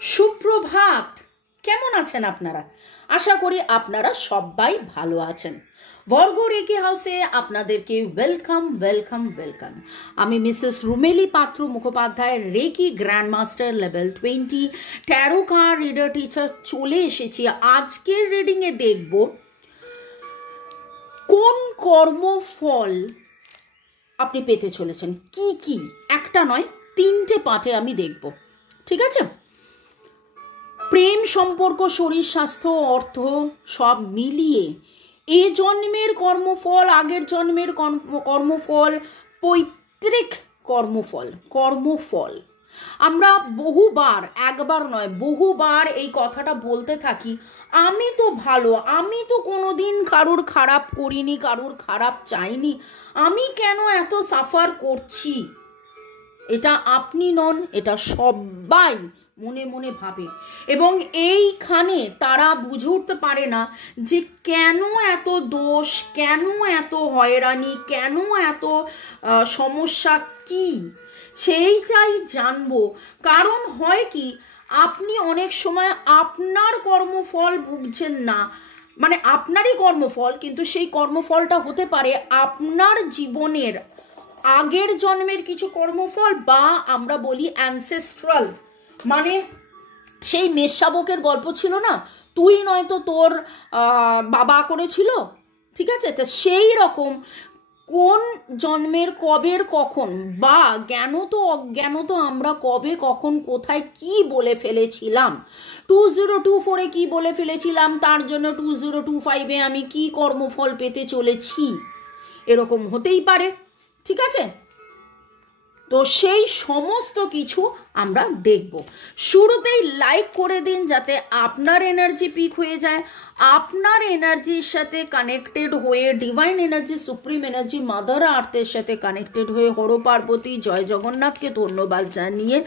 সুপ্রভাত, কেমন আছেন আপনারা? আশা করি আপনারা সবাই ভালো আছেন। বর্গ রেকি হাউসে আপনাদেরকে ওয়েলকাম ওয়েলকাম ওয়েলকাম। আমি Mrs Rumeli Patra Mukhopadhyay, reiki grandmaster level 20 tarot card reader teacher চলে এসেছি। আজকের রিডিংয়ে দেখব কোন কর্মফল আপনি পেতে চলেছেন। কি কি, একটা নয় 3টে পার্টে আমি দেখব, ঠিক আছে? প্রেম, সম্পর্ক, শরীর স্বাস্থ্য, অর্থ সব মিলিয়ে এ জন্মের কর্মফল, আগের জন্মের কর্মফল, পৈতৃক কর্মফল আমরা বহুবার, একবার নয় বহুবার এই কথাটা বলতে থাকি, আমি তো ভালো, আমি তো কোনোদিন কারুর খারাপ করিনি, কারুর খারাপ চাইনি, আমি কেন এত সাফার করছি। এটা আপনি নন, এটা সবাই মনে মনে ভাবে, এবং এইখানে তারা বুঝে উঠতে পারে না যে কেন এত দোষ, কেন এত হয়রানি, কেন এত সমস্যা, কি সেইটাই জানবো। কারণ হয় কি, আপনি অনেক সময় আপনার কর্মফল ভুগছেন না, মানে আপনারই কর্মফল, কিন্তু সেই কর্মফলটা হতে পারে আপনার জীবনের আগের জন্মের কিছু কর্মফল, বা আমরা বলি অ্যানসেস্ট্রাল, মানে সেই মেষশাবকের গল্প ছিল না, তুই নয়তো তোর বাবা করেছিল, ঠিক আছে? তো সেই রকম কোন জন্মের কবের কখন, বা জ্ঞানত অজ্ঞানত আমরা কবে কখন কোথায় কি বলে ফেলেছিলাম, 2024-এ কি বলে ফেলেছিলাম, তার জন্য 2025-এ আমি কি কর্মফল পেতে চলেছি, এরকম হতেই পারে, ঠিক আছে? তো সেই সমস্ত কিছু আমরা দেখব। শুরুতেই লাইক করে দিন যাতে আপনার এনার্জি পিক হয়ে যায়, আপনার এনার্জির সাথে কানেক্টেড হয়ে divine energy, supreme energy, mother আর্থের সাথে কানেক্টেড হয়ে হর পার্বতী, জয় জগন্নাথকে ধন্যবাদ জানিয়ে,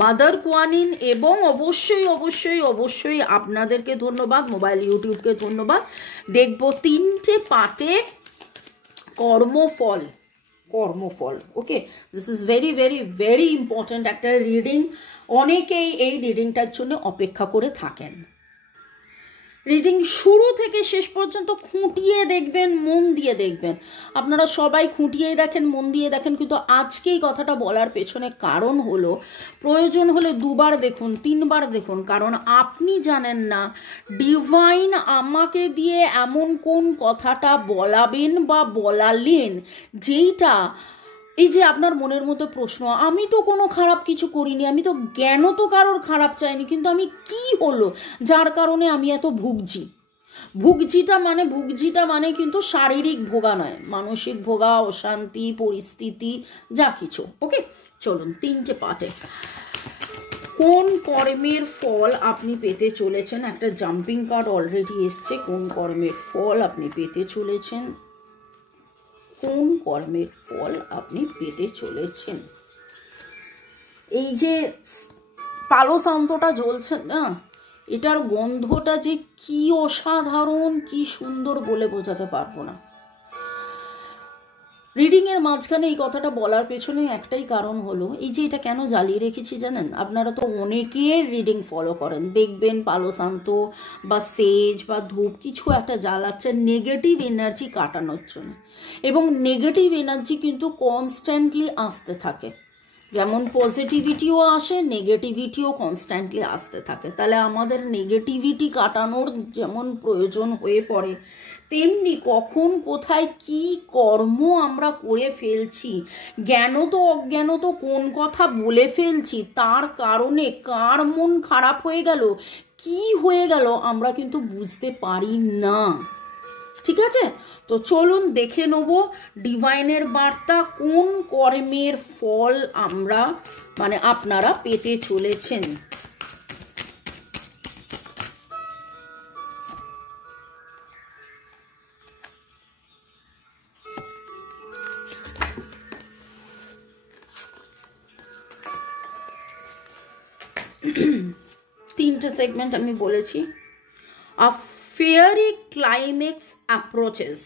মাদার কোয়ানিন, এবং অবশ্যই অবশ্যই অবশ্যই আপনাদেরকে ধন্যবাদ, মোবাইল ইউটিউবকে ধন্যবাদ। দেখব 3টে পার্টে কর্মফল। Okay, this is very very very important একটা রিডিং। অনেকেই এই রিডিংটার জন্য অপেক্ষা করে থাকেন। রিডিং শুরু থেকে শেষ পর্যন্ত খুঁটিয়ে দেখবেন, মন দিয়ে দেখবেন। আপনারা সবাই খুঁটিয়েই দেখেন, মন দিয়ে দেখেন, কিন্তু আজকেই কথাটা বলার পেছনে কারণ হলো, প্রয়োজন হলে 2বার দেখুন, 3বার দেখুন, কারণ আপনি জানেন না ডিভাইন আমাকে দিয়ে এমন কোন কথাটা বলাবেন বা বলালেন, যেইটা এই যে আপনার মনের মতো প্রশ্ন, আমি তো কোনো খারাপ কিছু করিনি, আমি তো জ্ঞান তো কারোর খারাপ চাইনি, কিন্তু আমি কি হলো যার কারণে আমি এত ভুগছি। ভুগছিটা মানে কিন্তু শারীরিক ভোগা নয়, মানসিক ভোগা, অশান্তি, পরিস্থিতি, যা কিছু। ওকে, চলুন 3টে পার্টে কোন কর্মের ফল আপনি পেতে চলেছেন। একটা জাম্পিং কার্ড অলরেডি এসছে, কোন কর্মের ফল আপনি পেতে চলেছেন, কোন কর্মের ফল আপনি পেতে চলেছেন। এই যে পালো শান্তটা জ্বলছে না, এটার গন্ধটা যে কি অসাধারণ, কি সুন্দর বলে বোঝাতে পারবো না। রিডিংয়ের মাঝখানে এই কথাটা বলার পেছনে একটাই কারণ হলো, এই যে এটা কেন জ্বালিয়ে রেখেছি জানেন? আপনারা তো অনেকের রিডিং ফলো করেন, দেখবেন পালো শান্ত বা সেজ বা ধূপ কিছু একটা জ্বালাচ্ছে নেগেটিভ এনার্জি কাটানোর জন্য, এবং নেগেটিভ এনার্জি কিন্তু কনস্ট্যান্টলি আসতে থাকে। যেমন পজিটিভিটিও আসে, নেগেটিভিটিও কনস্ট্যান্টলি আসতে থাকে। তাহলে আমাদের নেগেটিভিটি কাটানোর যেমন প্রয়োজন হয়ে পড়ে, তেমনি কখন কোথায় কি কর্ম আমরা করে ফেলছি, জ্ঞানত অজ্ঞানত কোন কথা বলে ফেলছি, তার কারণে কার মন খারাপ হয়ে গেল, কি হয়ে গেল, আমরা কিন্তু বুঝতে পারি না। ঠিক আছে, তো চলুন দেখে নেব ডিভাইনের বার্তা, কোন কর্মের ফল আমরা, মানে আপনারা পেতে চলেছেন। তিনটে সেগমেন্ট আমি বলেছি। A fiery climax approaches.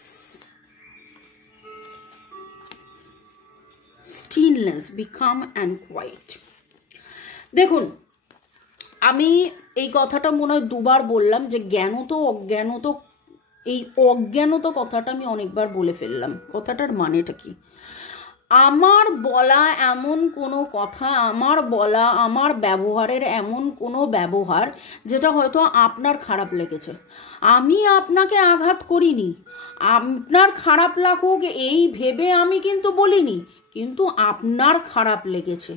Stillness become and quiet. দেখুন, আমি এই কথাটা মনে হয় দুবার বললাম যে জ্ঞানত অজ্ঞানত, এই অজ্ঞানত কথাটা আমি অনেকবার বলে ফেললাম। কথাটার মানেটা কি? আমার বলা এমন কোনো কথা, আমার বলা, আমার ব্যবহারের এমন কোনো ব্যবহার যেটা হয়তো আপনার খারাপ লেগেছে, আমি আপনাকে আঘাত করিনি, আপনার খারাপ লাগুক এই ভেবে আমি কিন্তু বলিনি, কিন্তু আপনার খারাপ লেগেছে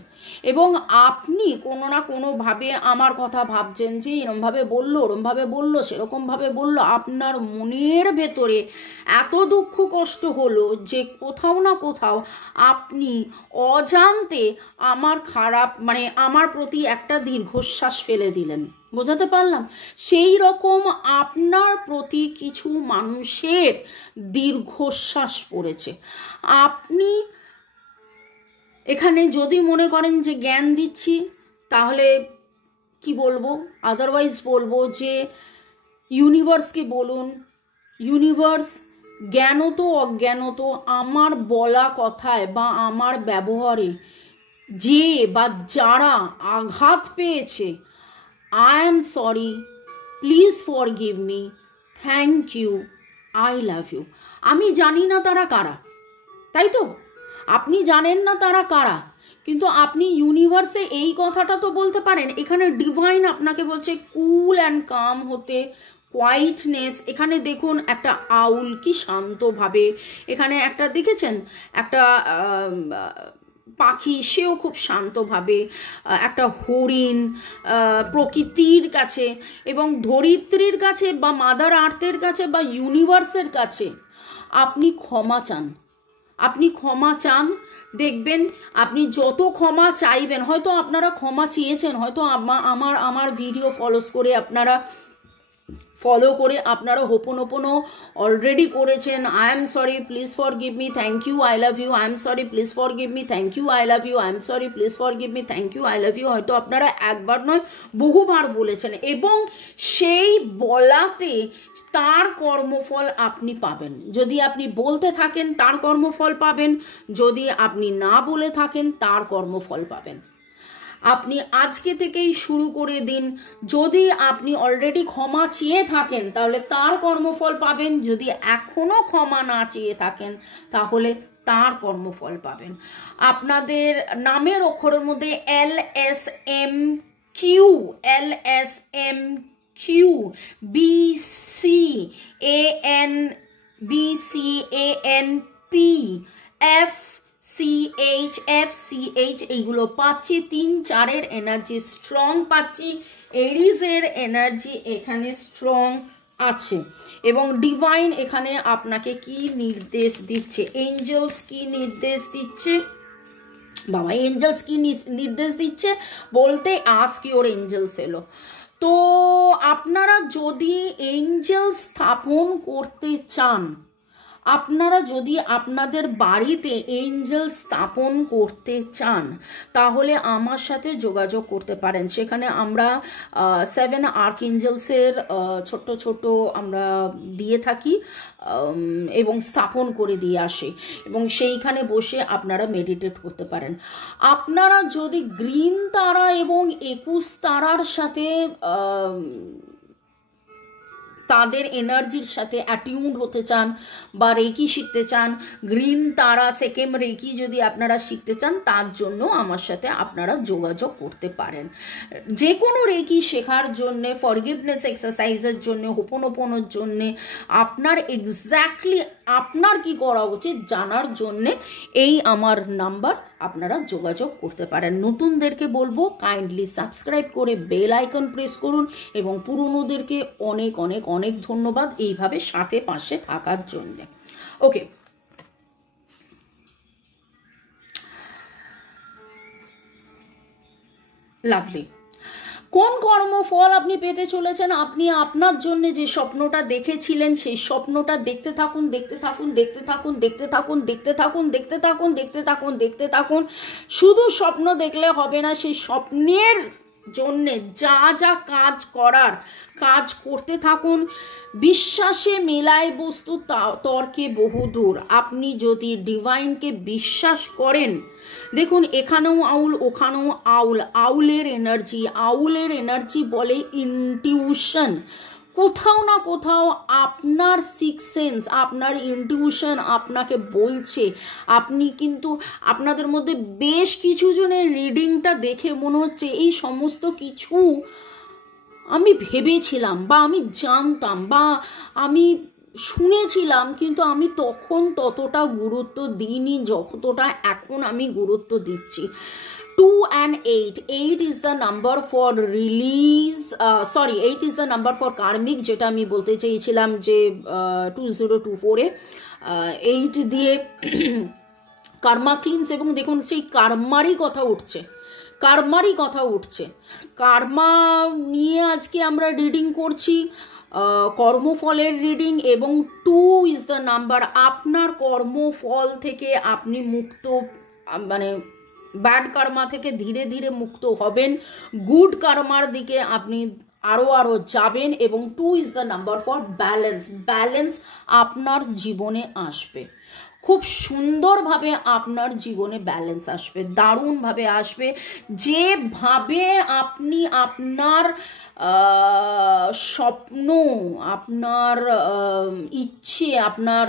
এবং আপনি কোনো না কোনোভাবে আমার কথা ভাবছেন যে এরমভাবে বললো, ওরমভাবে বললো, সেরকমভাবে বললো। আপনার মনের ভেতরে এত দুঃখ কষ্ট হলো যে কোথাও না কোথাও আপনি অজান্তে আমার খারাপ মানে আমার প্রতি একটা দীর্ঘশ্বাস ফেলে দিলেন। বোঝাতে পারলাম? সেই রকম আপনার প্রতি কিছু মানুষের দীর্ঘশ্বাস পড়েছে। আপনি এখানে যদি মনে করেন যে জ্ঞান দিচ্ছি, তাহলে কি বলবো, আদারওয়াইজ বলবো যে ইউনিভার্সকে বলুন, ইউনিভার্স জ্ঞানত অজ্ঞানত আমার বলা কথায় বা আমার ব্যবহারে যে বা যারা আঘাত পেয়েছে, I am sorry, please forgive me, thank you, I love you. আমি জানি না তারা কারা, তাই তো? আপনি জানেন না তারা কারা, কিন্তু আপনি ইউনিভার্সে এই কথাটা তো বলতে পারেন। এখানে ডিভাইন আপনাকে বলছে কুল অ্যান্ড কাম হতে, কোয়াইটনেস। এখানে দেখুন একটা আউল কি শান্তভাবে, এখানে একটা দেখেছেন একটা পাখি, সেও খুব শান্তভাবে, একটা হরিণ প্রকৃতির কাছে এবং ধরিত্রীর কাছে বা মাদার আর্থের কাছে বা ইউনিভার্সের কাছে আপনি ক্ষমা চান। আপনি ক্ষমা চান, দেখবেন আপনি যত ক্ষমা চাইবেন, হয়তো আপনারা ক্ষমা চেয়েছেন, হয়তো আমার ভিডিও ফলো করে আপনারা হোপোনোপোনো অলরেডি করেছেন। I am sorry, please forgive me, thank you, I love you, I am sorry, please forgive me, thank you, I love you, I am sorry, please forgive me, thank you, I love you. হয়তো আপনারা একবার নয় বহুবার বলেছেন এবং সেই বলাতে তার কর্মফল আপনি পাবেন। যদি আপনি বলতে থাকেন তার কর্মফল পাবেন, যদি আপনি না বলে থাকেন তার কর্মফল পাবেন। আপনি আজকে থেকেই শুরু করে দিন। যদি আপনি অলরেডি ক্ষমা চেয়ে থাকেন তাহলে তার কর্মফল পাবেন, যদি এখনো ক্ষমা না চেয়ে থাকেন তাহলে তার কর্মফল পাবেন। আপনাদের নামের অক্ষরের মধ্যে LSM Q, LSM Q, BCAN, BCANP, FCH এইগুলো পাচ্ছি। 3-4-এর এনার্জি স্ট্রং পাচ্ছি। এরিজের এনার্জি এখানে স্ট্রং আছে এবং ডিভাইন এখানে আপনাকে কি নির্দেশ দিচ্ছে, এঞ্জেলস কি নির্দেশ দিচ্ছে? বাবা, এঞ্জেলস কি নির্দেশ দিচ্ছে বলতে আস্ক ইওর এঞ্জেলস এলো। তো আপনারা যদি এঞ্জেল স্থাপন করতে চান, আপনারা যদি আপনাদের বাড়িতে এঞ্জেল স্থাপন করতে চান তাহলে আমার সাথে যোগাযোগ করতে পারেন। সেখানে আমরা 7 আর্কএঞ্জেলসের ছোট ছোট আমরা দিয়ে থাকি এবং স্থাপন করে দিয়ে আসি এবং সেইখানে বসে আপনারা মেডিটেট করতে পারেন। আপনারা যদি গ্রিন তারা এবং 21 তারার সাথে তাদের এনার্জির সাথে অ্যাটিউন্ড হতে চান বা রেকি শিখতে চান, গ্রিন তারা সেকেন্ড রেকি যদি আপনারা শিখতে চান, তার জন্য আমার সাথে আপনারা যোগাযোগ করতে পারেন। যে কোনো রেকি শেখার জন্যে, ফরগিভনেস এক্সারসাইজের জন্য, হোপোনোপোনোর জন্যে, আপনার এক্স্যাক্টলি আপনার কি করা উচিত জানার জন্যে এই আমার নাম্বার, আপনারা যোগাযোগ করতে পারেন। নতুনদেরকে বলবো কাইন্ডলি সাবস্ক্রাইব করে বেল আইকন প্রেস করুন এবং পুরনোদেরকে অনেক অনেক অনেক ধন্যবাদ এইভাবে সাথে পাশে থাকার জন্য। ওকে, লাভলি। কোন কর্মফল আপনি পেতে চলেছেন? আপনি আপনার জন্য যে স্বপ্নটা দেখেছিলেন সেই স্বপ্নটা দেখতে থাকুন, দেখতে থাকুন, দেখতে থাকুন, দেখতে থাকুন, দেখতে থাকুন, দেখতে থাকুন, দেখতে থাকুন, দেখতে থাকুন। শুধু স্বপ্ন দেখলে হবে না, সেই স্বপ্নের জন্যে যা যা কাজ করার কাজ করতে থাকুন। বিশ্বাসে মেলায় বস্তু তর্কে বহুদূর। আপনি যদি ডিভাইনকে বিশ্বাস করেন, দেখুন এখানেও আউল ওখানেও আউল, আউলের এনার্জি বলে ইনটিউশন। কোথাও না কোথাও আপনার সিক্স সেন্স, আপনার ইনটিউশন আপনাকে বলছে, আপনি কিন্তু আপনাদের মধ্যে বেশ কিছু জনের রিডিংটা দেখে মনে হচ্ছে এই সমস্ত কিছু আমি ভেবেছিলাম বা আমি জানতাম বা আমি শুনেছিলাম, কিন্তু আমি তখন ততটা গুরুত্ব দিইনি যতটা এখন আমি গুরুত্ব দিচ্ছি। 2 and 8. 8 is the number for release. 8 is the number for karmic, যেটা আমি বলতে চেয়েছিলাম যে 2024 এ 8 দিয়ে কার্মা ক্লিনস, এবং দেখুন সেই কার্মারই কথা উঠছে। কার্মা নিয়ে আজকে আমরা রিডিং করছি, কর্মফলের রিডিং, এবং 2 ইজ দ্য নাম্বার। আপনার কর্মফল থেকে আপনি মুক্ত, মানে ব্যাড কার্মা থেকে ধীরে ধীরে মুক্ত হবেন, গুড কার্মার দিকে আপনি আরও যাবেন। এবং 2 is the number for balance আপনার জীবনে আসবে, খুব সুন্দরভাবে আপনার জীবনে ব্যালেন্স আসবে, দারুণভাবে আসবে। যেভাবে আপনি আপনার স্বপ্ন, আপনার ইচ্ছে, আপনার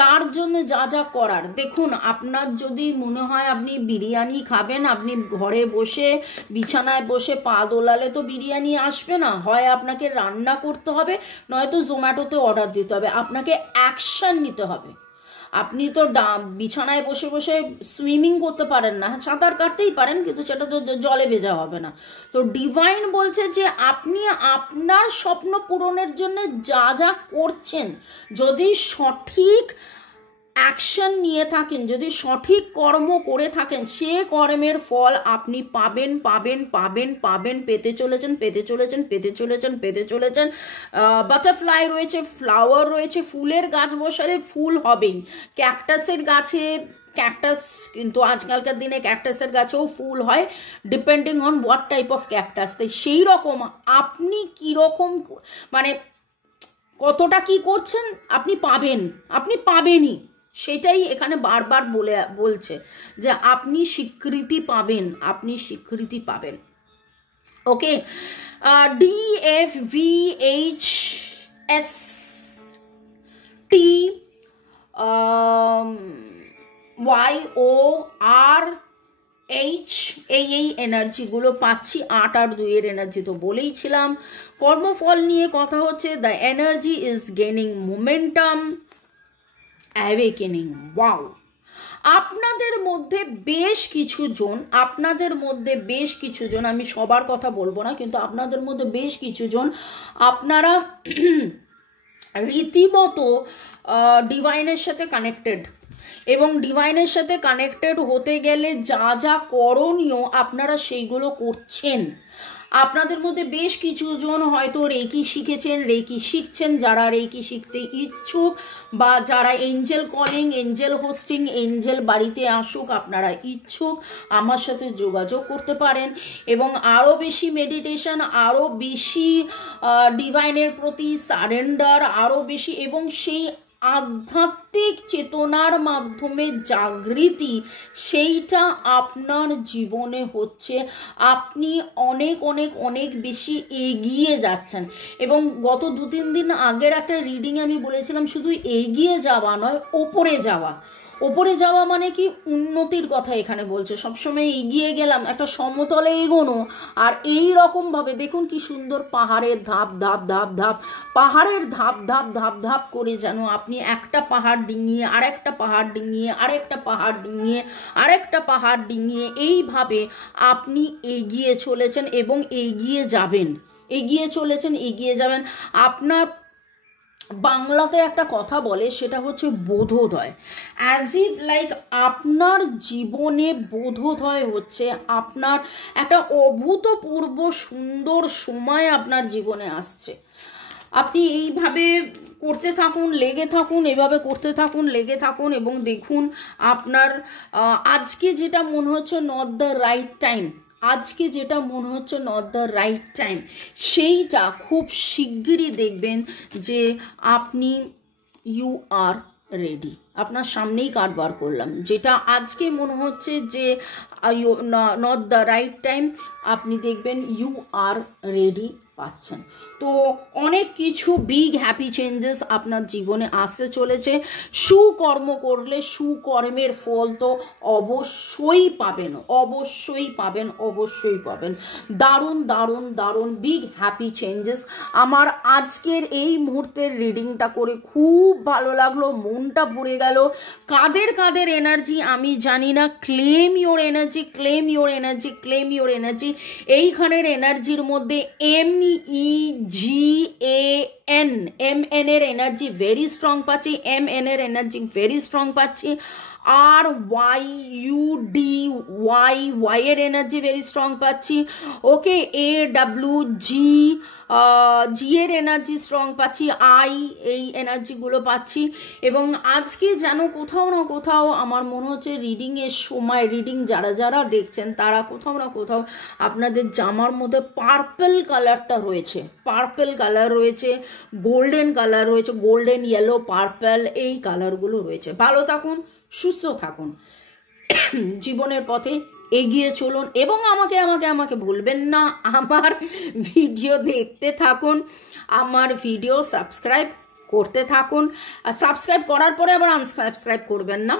তার জন্য যা যা করার, দেখুন আপনার যদি মনে হয় আপনি বিরিয়ানি খাবেন, আপনি ঘরে বসে বিছানায় বসে পা দোলালে তো বিরিয়ানি আসবে না, হয় আপনাকে রান্না করতে হবে, নয়তো জোম্যাটোতে অর্ডার দিতে হবে, আপনাকে অ্যাকশন নিতে হবে। আপনি তো বিছানায় বসে বসে সুইমিং করতে পারেন না, সাঁতার কাটতেই পারেন, কিন্তু সেটা তো জলে ভেজা হবে না। তো ডিভাইন বলছে যে আপনি আপনার স্বপ্ন পূরণের জন্য যা যা করছেন, যদি সঠিক অ্যাকশন নিয়ে থাকেন, যদি সঠিক কর্ম করে থাকেন, সে কর্মের ফল আপনি পাবেন, পেতে চলেছেন। বাটারফ্লাই রয়েছে, ফ্লাওয়ার রয়েছে, ফুলের গাছ বসালে ফুল হবেই। ক্যাকটাস কিন্তু আজকালকার দিনে ক্যাকটাসের গাছেও ফুল হয়, depending on what type of cactus. তাই সেই রকম আপনি কীরকম, মানে কতটা কি করছেন আপনি পাবেনই, সেটাই এখানে বারবার বলছে যে আপনি স্বীকৃতি পাবেন। ওকে, DFVHST YORH এই এনার্জিগুলো পাচ্ছি। 8 আর 2 এর এনার্জি তো বলেইছিলাম। কর্মফল নিয়ে কথা হচ্ছে, the energy is gaining momentum, awakening. Wow, আপনাদের মধ্যে বেশ কিছু জন, আমি সবার কথা বলবো না, কিন্তু আপনাদের মধ্যে বেশ কিছু জন আপনারা রীতিমতো ডিভাইনের সাথে কানেক্টেড, এবং ডিভাইনের সাথে কানেক্টেড হতে গেলে যা যা করণীয় আপনারা সেইগুলো করছেন। আপনাদের মধ্যে বেশ কিছু জন হয়তো রেকি শিখছেন, যারা রেকি শিখতে ইচ্ছুক, বা যারা Angel calling, Angel hosting, Angel বাড়িতে আসুক আপনারা ইচ্ছুক, আমার সাথে যোগাযোগ করতে পারেন। এবং আরও বেশি মেডিটেশন, আরও বেশি ডিভাইনের প্রতি সারেন্ডার, আরও বেশি, এবং সেই আধ্যাত্মিক চেতনার মাধ্যমে জাগৃতি, সেইটা আপনার জীবনে হচ্ছে। আপনি অনেক বেশি এগিয়ে যাচ্ছেন। এবং গত 2-3 দিন আগের একটা রিডিংয়ে আমি বলেছিলাম শুধু এগিয়ে যাওয়া নয়, ওপরে যাওয়া মানে কি, উন্নতির কথা এখানে বলছে। সবসময় এগিয়ে গেলাম, একটা সমতলে এগোনো, আর এই রকমভাবে দেখুন কি সুন্দর পাহাড়ের ধাপ করে যেন আপনি একটা পাহাড় ডিঙিয়ে আরেকটা পাহাড় ডিঙিয়ে এইভাবে আপনি এগিয়ে চলেছেন এবং এগিয়ে যাবেন। আপনার বাংলাতে একটা কথা বলে, সেটা হচ্ছে বোধোদয়। অ্যাজ ইফ লাইক আপনার জীবনে বোধোদয় হচ্ছে, আপনার একটা অভূতপূর্ব সুন্দর সময় আপনার জীবনে আসছে। আপনি এইভাবে করতে থাকুন, লেগে থাকুন, এবং দেখুন আপনার আজকে যেটা মনে হচ্ছে নট দ্য রাইট টাইম, আজকে যেটা মনে হচ্ছে নট দ্য রাইট টাইম, সেইটা খুব শিগগিরই দেখবেন যে আপনি ইউ আর রেডি। আপনার সামনেই কার্ড বার করলাম, যেটা আজকে মনে হচ্ছে যে নট দ্য রাইট টাইম, আপনি দেখবেন ইউ আর রেডি পাচ্ছেন। তো অনেক কিছু বিগ হ্যাপি চেঞ্জেস আপনার জীবনে আসতে চলেছে। সুকর্ম করলে সুকর্মের ফল তো অবশ্যই পাবেন, অবশ্যই পাবেন, অবশ্যই পাবেন। দারুণ দারুণ দারুণ বিগ হ্যাপি চেঞ্জেস। আমার আজকের এই মুহূর্তের রিডিংটা করে খুব ভালো লাগলো, মনটা ভরে গেল। কাদের কাদের এনার্জি আমি জানি না, claim your energy, claim your energy, claim your energy. এইখানের এনার্জির মধ্যে MEGAN, MN এর এনার্জি ভেরি স্ট্রং পাচ্ছি, MN এর এনার্জি ভেরি স্ট্রং পাচ্ছি। RYUDY এর এনার্জি ভেরি স্ট্রং পাচ্ছি। ওকে, AWG এর এনার্জি স্ট্রং পাচ্ছি, এই এনার্জিগুলো পাচ্ছি। এবং আজকে যেন কোথাও না কোথাও আমার মনে হচ্ছে রিডিংয়ের সময়, রিডিং যারা যারা দেখছেন তারা কোথাও না কোথাও আপনাদের জামার মধ্যে পার্পল কালারটা রয়েছে, পার্পল কালার রয়েছে, গোল্ডেন কালার রয়েছে, গোল্ডেন ইয়েলো পার্পল, এই কালারগুলো রয়েছে। ভালো থাকুন, সুস্থ থাকুন, জীবনের পথে এগিয়ে চলুন এবং আমাকে আমাকে আমাকে ভুলবেন না, আমার ভিডিও দেখতে থাকুন, আমার ভিডিও সাবস্ক্রাইব করতে থাকুন। আর সাবস্ক্রাইব করার পরে আবার আনসাবস্ক্রাইব করবেন না।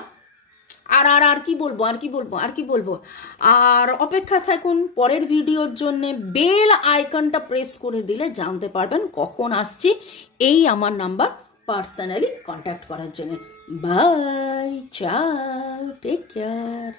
আর আর আর কি বলবো, আর কি বলবো, আর কি বলবো, আর অপেক্ষা থাকুন পরের ভিডিওর জন্য। বেল আইকনটা প্রেস করে দিলে জানতে পারবেন কখন আসছি। এই আমার নাম্বার পার্সোনালি কন্ট্যাক্ট করার জন্য। বাই, চাও, টেক কেয়ার।